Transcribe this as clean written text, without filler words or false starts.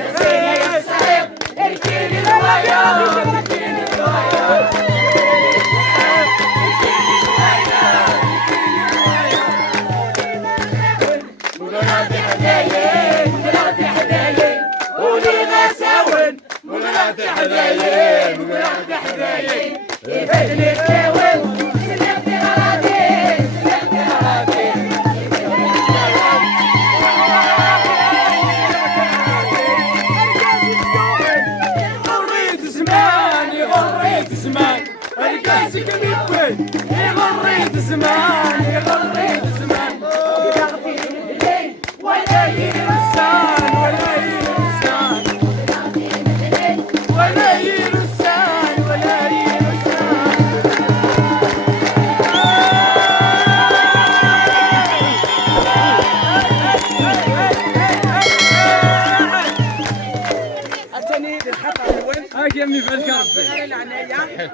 سقسيني يا الصعيد اركيني الهوايا اركيني الهوايا مولاتي حدايين مولاتي حدايين ولي غساون مولاتي حدايين مولاتي حدايين يفيدني الكاون سلمتي غرادي سلمتي غرادي غريت زمان غريت زمان الكاسك نبوي غريت زمان غريت زمان ولا يرسان ولا يرسان ولا يرسان ولا يرسان أتاني بالحق على وين؟ هاك يمي بالكرسي العناية